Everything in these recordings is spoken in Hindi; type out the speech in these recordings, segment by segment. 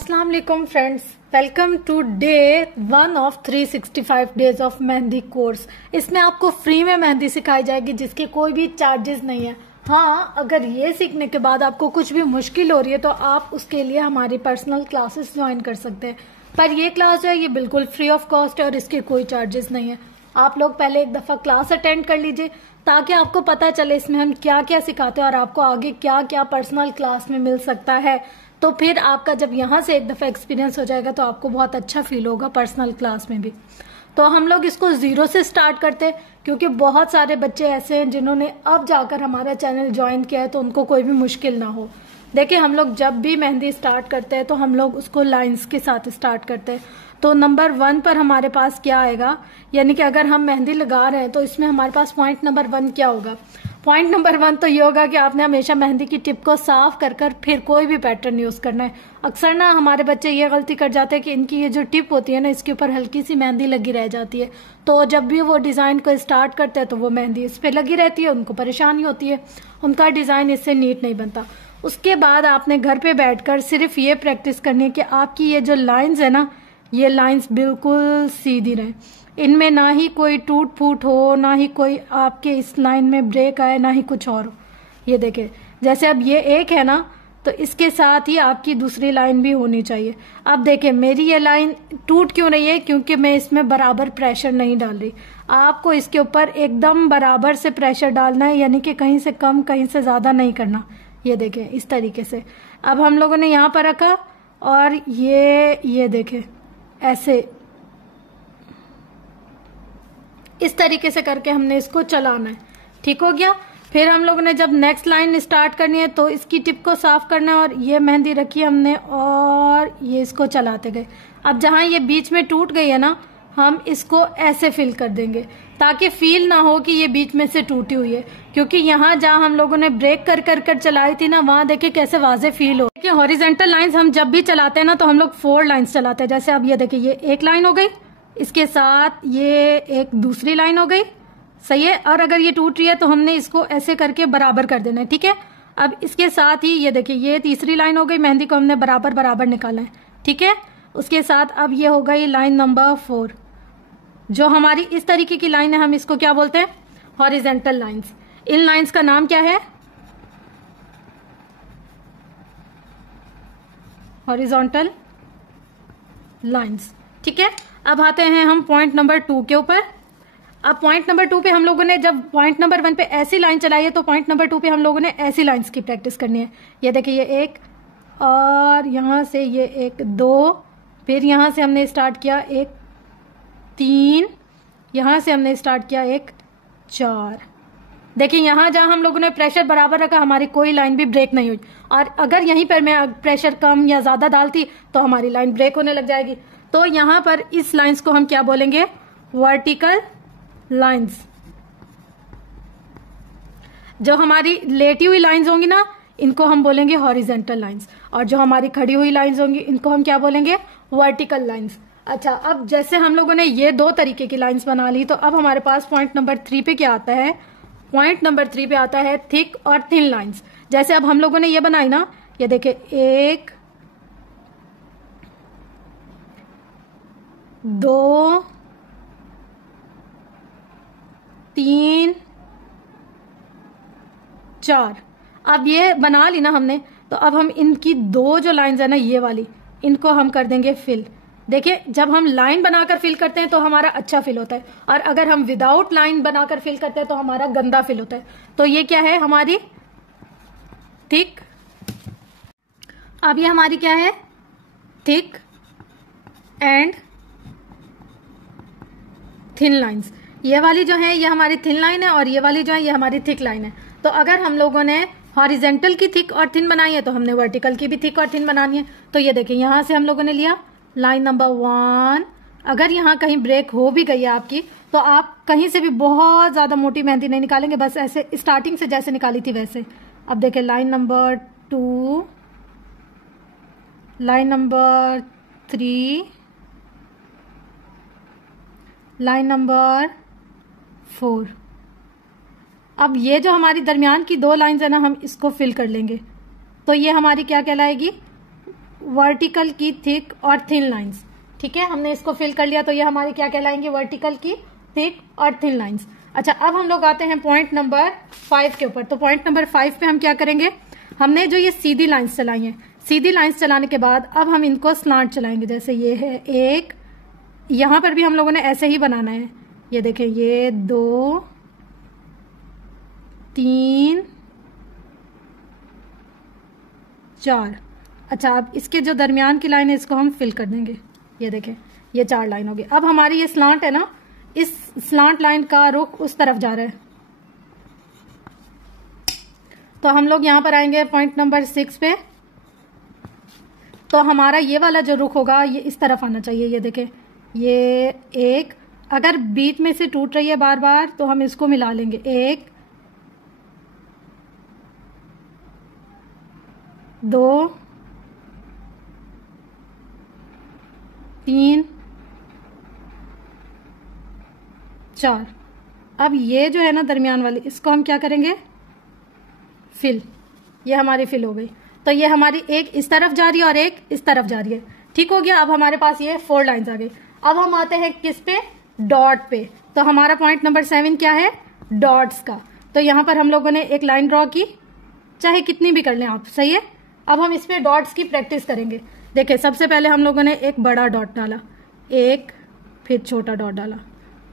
अस्सलाम वालेकुम friends, welcome to day 1 of 365 days of mehndi course. इसमें आपको फ्री में मेहंदी सिखाई जाएगी जिसके कोई भी चार्जेस नहीं है। हाँ, अगर ये सीखने के बाद आपको कुछ भी मुश्किल हो रही है तो आप उसके लिए हमारी पर्सनल क्लासेस ज्वाइन कर सकते हैं। पर ये क्लास जो है ये बिल्कुल फ्री ऑफ कॉस्ट है और इसके कोई चार्जेस नहीं है। आप लोग पहले एक दफा क्लास अटेंड कर लीजिए ताकि आपको पता चले इसमें हम क्या क्या सिखाते हैं और आपको आगे क्या क्या पर्सनल क्लास में मिल सकता है। तो फिर आपका जब यहाँ से एक दफा एक्सपीरियंस हो जाएगा तो आपको बहुत अच्छा फील होगा पर्सनल क्लास में भी। तो हम लोग इसको 0 से स्टार्ट करते हैं क्योंकि बहुत सारे बच्चे ऐसे हैं जिन्होंने अब जाकर हमारा चैनल ज्वाइन किया है तो उनको कोई भी मुश्किल ना हो। देखिए, हम लोग जब भी मेहंदी स्टार्ट करते हैं तो हम लोग उसको लाइंस के साथ स्टार्ट करते हैं। तो नंबर 1 पर हमारे पास क्या आएगा, यानी कि अगर हम मेहंदी लगा रहे हैं तो इसमें हमारे पास पॉइंट नंबर 1 क्या होगा। पॉइंट नंबर 1 तो ये होगा कि आपने हमेशा मेहंदी की टिप को साफ कर कर फिर कोई भी पैटर्न यूज करना है। अक्सर ना हमारे बच्चे ये गलती कर जाते हैं कि इनकी ये जो टिप होती है ना, इसके ऊपर हल्की सी मेहंदी लगी रह जाती है। तो जब भी वो डिजाइन को स्टार्ट करते हैं तो वो मेहंदी इस पे लगी रहती है, उनको परेशानी होती है, उनका डिजाइन इससे नीट नहीं बनता। उसके बाद आपने घर पे बैठकर सिर्फ ये प्रैक्टिस करनी है कि आपकी ये जो लाइंस है ना, ये लाइंस बिल्कुल सीधी रहे, इनमें ना ही कोई टूट फूट हो, ना ही कोई आपके इस लाइन में ब्रेक आए, ना ही कुछ और हो। ये देखिए, जैसे अब ये एक है ना तो इसके साथ ही आपकी दूसरी लाइन भी होनी चाहिए। अब देखिए, मेरी ये लाइन टूट क्यों रही है, क्योंकि मैं इसमें बराबर प्रेशर नहीं डाल रही। आपको इसके ऊपर एकदम बराबर से प्रेशर डालना है, यानी कि कहीं से कम कहीं से ज्यादा नहीं करना। ये देखें इस तरीके से। अब हम लोगों ने यहाँ पर रखा और ये देखें ऐसे इस तरीके से करके हमने इसको चलाना है। ठीक हो गया। फिर हम लोगों ने जब नेक्स्ट लाइन स्टार्ट करनी है तो इसकी टिप को साफ करना है और ये मेहंदी रखी हमने और ये इसको चलाते गए। अब जहां ये बीच में टूट गई है ना, हम इसको ऐसे फिल कर देंगे ताकि फील ना हो कि ये बीच में से टूटी हुई है, क्योंकि यहाँ जहां हम लोगों ने ब्रेक कर कर कर चलाई थी ना, वहां देखिए कैसे वाजे फील हो। देखिए, हॉरिजेंटल लाइंस हम जब भी चलाते हैं ना तो हम लोग 4 लाइंस चलाते हैं। जैसे अब ये देखिए, ये एक लाइन हो गई, इसके साथ ये एक दूसरी लाइन हो गई, सही है। और अगर ये टूट रही है तो हमने इसको ऐसे करके बराबर कर देना है, ठीक है। अब इसके साथ ही ये देखिए, ये तीसरी लाइन हो गई, मेहंदी को हमने बराबर बराबर निकाला है, ठीक है। उसके साथ अब ये हो गई लाइन नंबर 4। जो हमारी इस तरीके की लाइन है हम इसको क्या बोलते हैं, हॉरिजेंटल लाइंस। इन लाइंस का नाम क्या है, हॉरिजॉन्टल लाइंस, ठीक है। अब आते हैं हम पॉइंट नंबर 2 के ऊपर। अब पॉइंट नंबर 2 पे हम लोगों ने जब पॉइंट नंबर 1 पे ऐसी लाइन चलाई है तो पॉइंट नंबर 2 पे हम लोगों ने ऐसी लाइंस की प्रैक्टिस करनी है। ये देखिए, ये एक और यहां से ये एक 2, फिर यहां से हमने स्टार्ट किया एक 3, यहां से हमने स्टार्ट किया एक 4। देखिए, यहां जहां हम लोगों ने प्रेशर बराबर रखा हमारी कोई लाइन भी ब्रेक नहीं हुई, और अगर यहीं पर मैं प्रेशर कम या ज्यादा डालती तो हमारी लाइन ब्रेक होने लग जाएगी। तो यहां पर इस लाइंस को हम क्या बोलेंगे, वर्टिकल लाइंस। जो हमारी लेटी हुई लाइंस होंगी ना, इनको हम बोलेंगे हॉरिजेंटल लाइंस, और जो हमारी खड़ी हुई लाइंस होंगी इनको हम क्या बोलेंगे, वर्टिकल लाइंस। अच्छा, अब जैसे हम लोगों ने ये 2 तरीके की लाइंस बना ली तो अब हमारे पास पॉइंट नंबर 3 पे क्या आता है, पॉइंट नंबर 3 पे आता है थिक और थिन लाइंस। जैसे अब हम लोगों ने ये बनाई ना, ये देखिए 1 2 3 4। अब ये बना ली ना हमने, तो अब हम इनकी 2 जो लाइंस है ना, ये वाली, इनको हम कर देंगे फिल। देखिए, जब हम लाइन बनाकर फिल करते हैं तो हमारा अच्छा फिल होता है, और अगर हम विदाउट लाइन बनाकर फिल करते हैं तो हमारा गंदा फिल होता है। तो ये क्या है, हमारी थिक। अब ये हमारी क्या है, थिक एंड थिन लाइंस। ये वाली जो है ये हमारी थिन लाइन है और ये वाली जो है ये हमारी थिक लाइन है। तो अगर हम लोगों ने हॉरिजेंटल की थिक और थिन बनाई है तो हमने वर्टिकल की भी थिक और थिन बनानी है। तो ये देखिए, यहां से हम लोगों ने लिया लाइन नंबर 1। अगर यहाँ कहीं ब्रेक हो भी गई है आपकी तो आप कहीं से भी बहुत ज्यादा मोटी मेहंदी नहीं निकालेंगे, बस ऐसे स्टार्टिंग से जैसे निकाली थी वैसे। अब देखिए, line number 2, line number 3, line number 4। अब ये जो हमारी दरमियान की 2 लाइंस है ना, हम इसको फिल कर लेंगे। तो ये हमारी क्या कहलाएगी, वर्टिकल की थिक और थिन लाइंस। ठीक है, हमने इसको फिल कर लिया, तो ये हमारी क्या कहलाएंगे, वर्टिकल की थिक और थिन लाइंस। अच्छा, अब हम लोग आते हैं पॉइंट नंबर 5 के ऊपर। तो पॉइंट नंबर 5 पे हम क्या करेंगे, हमने जो ये सीधी लाइंस चलाई हैं, सीधी लाइंस चलाने के बाद अब हम इनको स्लांट चलाएंगे। जैसे ये है एक, यहां पर भी हम लोगों ने ऐसे ही बनाना है। ये देखें, ये 2 3 4। अच्छा, अब इसके जो दरमियान की लाइन है इसको हम फिल कर देंगे। ये देखें, ये 4 लाइन होगी। अब हमारी ये स्लांट है ना, इस स्लांट लाइन का रुख उस तरफ जा रहा है, तो हम लोग यहां पर आएंगे पॉइंट नंबर 6 पे। तो हमारा ये वाला जो रुख होगा ये इस तरफ आना चाहिए। ये देखें, ये एक, अगर बीच में से टूट रही है बार बार तो हम इसको मिला लेंगे। 1 2 3 4। अब ये जो है ना दरमियान वाली, इसको हम क्या करेंगे, फिल। ये हमारी फिल हो गई। तो ये हमारी एक इस तरफ जा रही है और एक इस तरफ जा रही है। ठीक हो गया। अब हमारे पास ये 4 लाइंस आ गई। अब हम आते हैं किस पे, डॉट पे। तो हमारा पॉइंट नंबर 7 क्या है, डॉट्स का। तो यहां पर हम लोगों ने एक लाइन ड्रॉ की, चाहे कितनी भी कर लें आप, सही है। अब हम इसमें डॉट्स की प्रैक्टिस करेंगे। देखिए, सबसे पहले हम लोगों ने एक बड़ा डॉट डाला, एक, फिर छोटा डॉट डाला,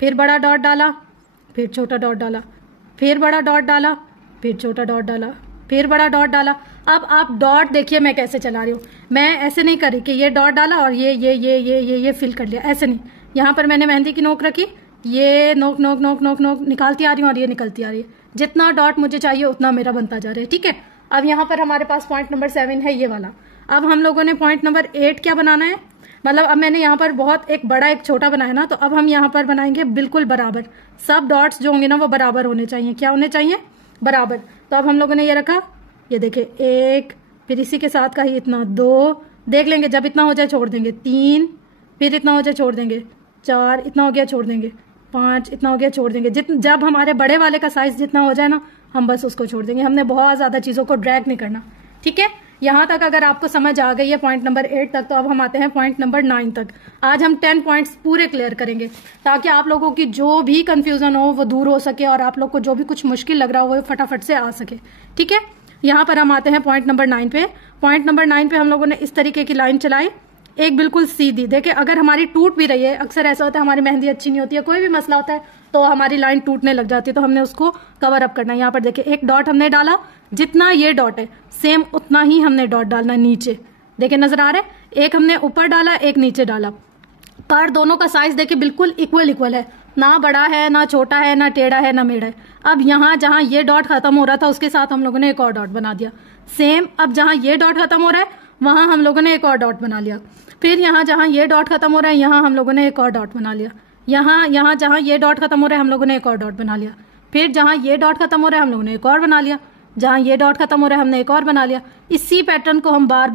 फिर बड़ा डॉट डाला, फिर छोटा डॉट डाला, फिर बड़ा डॉट डाला, फिर छोटा डॉट डाला, फिर बड़ा डॉट डाला। अब आप डॉट देखिए मैं कैसे चला रही हूँ। मैं ऐसे नहीं करी कि ये डॉट डाला और ये फिल कर लिया, ऐसे नहीं। यहाँ पर मैंने मेहंदी की नोक रखी, ये नोक नोक नोक नोक नोक निकालती आ रही हूँ और ये निकलती आ रही है। जितना डॉट मुझे चाहिए उतना मेरा बनता जा रहा है। ठीक है। अब यहाँ पर हमारे पास पॉइंट नंबर 7 है, ये वाला। अब हम लोगों ने पॉइंट नंबर 8 क्या बनाना है, मतलब अब मैंने यहाँ पर बहुत एक बड़ा एक छोटा बनाया ना, तो अब हम यहाँ पर बनाएंगे बिल्कुल बराबर। सब डॉट्स जो होंगे ना वो बराबर होने चाहिए। क्या होने चाहिए, बराबर। तो अब हम लोगों ने ये रखा, ये देखे 1, फिर इसी के साथ का ही इतना 2, देख लेंगे जब इतना हो जाए छोड़ देंगे, 3, फिर इतना हो जाए छोड़ देंगे, 4, इतना हो गया छोड़ देंगे, 5, इतना हो गया छोड़ देंगे। जब हमारे बड़े वाले का साइज जितना हो जाए ना हम बस उसको छोड़ देंगे। हमने बहुत ज्यादा चीजों को ड्रैग नहीं करना। ठीक है, यहां तक अगर आपको समझ आ गई है पॉइंट नंबर 8 तक, तो अब हम आते हैं पॉइंट नंबर 9 तक। आज हम 10 पॉइंट्स पूरे क्लियर करेंगे ताकि आप लोगों की जो भी कंफ्यूजन हो वो दूर हो सके और आप लोग को जो भी कुछ मुश्किल लग रहा हो वो फटाफट से आ सके। ठीक है, यहाँ पर हम आते हैं पॉइंट नंबर 9 पे। पॉइंट नंबर 9 पे हम लोगों ने इस तरीके की लाइन चलाई, एक बिल्कुल सीधी। देखिए, अगर हमारी टूट भी रही है, अक्सर ऐसा होता है हमारी मेहंदी अच्छी नहीं होती है, कोई भी मसला होता है तो हमारी लाइन टूटने लग जाती है, तो हमने उसको कवर अप करना है। यहाँ पर देखिए एक डॉट हमने डाला, जितना ये डॉट है सेम उतना ही हमने डॉट डालना है नीचे। देखिए नजर आ रहा है, एक हमने ऊपर डाला, एक नीचे डाला, पर दोनों का साइज देखिए बिल्कुल इक्वल है, ना बड़ा है ना छोटा है ना टेढ़ा है ना मेढ़ा है। अब यहाँ जहां ये डॉट खत्म हो रहा था उसके साथ हम लोगों ने एक और डॉट बना दिया सेम। अब जहां ये डॉट खत्म हो रहा है वहां हम लोगों ने एक और डॉट बना लिया। फिर यहाँ जहां ये डॉट खत्म हो रहा है यहाँ हम लोगों ने एक और डॉट बना लिया। यहाँ जहां ये डॉट खत्म हो रहा है हम लोगों ने एक और डॉट बना लिया। फिर जहां ये डॉट खत्म हो रहा है हम लोगों ने एक और बना लिया। जहां ये डॉट खत्म हो रहा है हमने एक और बना लिया। इसी पैटर्न को हम बार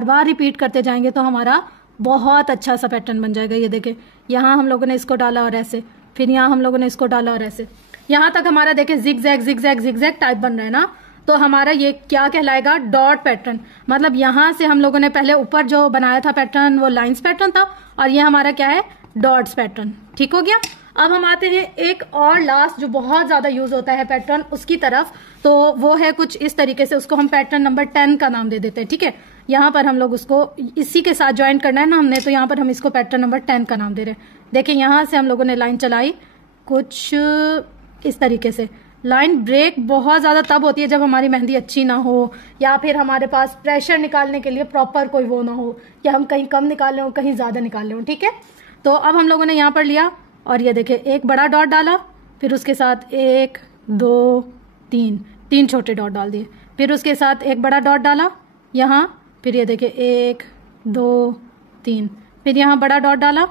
बार रिपीट करते जाएंगे तो हमारा बहुत अच्छा सा पैटर्न बन जाएगा। ये देखें, यहाँ हम लोगों ने इसको डाला और ऐसे, फिर यहाँ हम लोगों ने इसको डाला और ऐसे, यहाँ तक हमारा देखें जिग-जैग टाइप बन रहा है ना। तो हमारा ये क्या कहलाएगा, डॉट पैटर्न। मतलब यहाँ से हम लोगों ने पहले ऊपर जो बनाया था पैटर्न वो लाइंस पैटर्न था और ये हमारा क्या है, डॉट्स पैटर्न। ठीक हो गया। अब हम आते हैं एक और लास्ट जो बहुत ज्यादा यूज होता है पैटर्न उसकी तरफ, तो वो है कुछ इस तरीके से, उसको हम पैटर्न नंबर 10 का नाम दे देते हैं। ठीक है, यहाँ पर हम लोग उसको इसी के साथ ज्वाइन करना है ना हमने, तो यहाँ पर हम इसको पैटर्न नंबर 10 का नाम दे रहे हैं। देखिए यहाँ से हम लोगों ने लाइन चलाई कुछ इस तरीके से। लाइन ब्रेक बहुत ज्यादा तब होती है जब हमारी मेहंदी अच्छी ना हो या फिर हमारे पास प्रेशर निकालने के लिए प्रॉपर कोई वो ना हो, या हम कहीं कम निकाल ले हो कहीं ज्यादा निकाल ले हो। ठीक है, तो अब हम लोगों ने यहाँ पर लिया और ये देखिए एक बड़ा डॉट डाला, फिर उसके साथ 1 2 3 छोटे डॉट डाल दिए, फिर उसके साथ एक बड़ा डॉट डाला यहाँ, फिर ये देखिए 1 2 3, फिर यहाँ बड़ा डॉट डाला,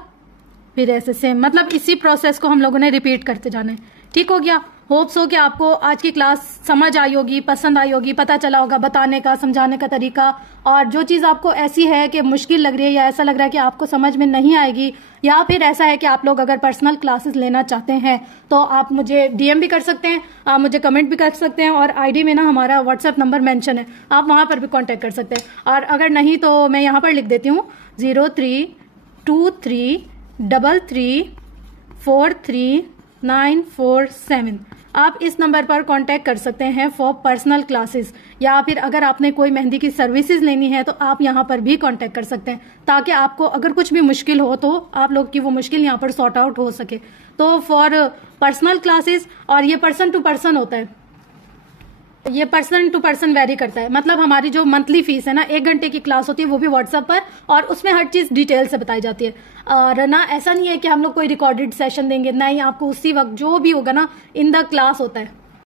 फिर ऐसे सेम, मतलब इसी प्रोसेस को हम लोगों ने रिपीट करते जाना है। ठीक हो गया। होप सो कि आपको आज की क्लास समझ आई होगी, पसंद आई होगी, पता चला होगा बताने का, समझाने का तरीका। और जो चीज आपको ऐसी है कि मुश्किल लग रही है या ऐसा लग रहा है कि आपको समझ में नहीं आएगी, या फिर ऐसा है कि आप लोग अगर पर्सनल क्लासेस लेना चाहते हैं तो आप मुझे डीएम भी कर सकते हैं, आप मुझे कमेंट भी कर सकते हैं, और आईडी में ना हमारा व्हाट्सएप नंबर मेंशन है, आप वहां पर भी कांटेक्ट कर सकते हैं। और अगर नहीं तो मैं यहाँ पर लिख देती हूँ 032333434947। आप इस नंबर पर कांटेक्ट कर सकते हैं फॉर पर्सनल क्लासेस, या फिर अगर आपने कोई मेहंदी की सर्विसेज लेनी है तो आप यहाँ पर भी कांटेक्ट कर सकते हैं, ताकि आपको अगर कुछ भी मुश्किल हो तो आप लोग की वो मुश्किल यहाँ पर सॉर्ट आउट हो सके। तो फॉर पर्सनल क्लासेस, और ये पर्सन टू पर्सन होता है, ये पर्सन टू पर्सन वेरी करता है। मतलब हमारी जो मंथली फीस है ना, 1 घंटे की क्लास होती है, वो भी व्हाट्सएप पर, और उसमें हर चीज डिटेल से बताई जाती है। और ना ऐसा नहीं है कि हम लोग कोई रिकॉर्डेड सेशन देंगे, नहीं, आपको उसी वक्त जो भी होगा ना इन द क्लास होता है।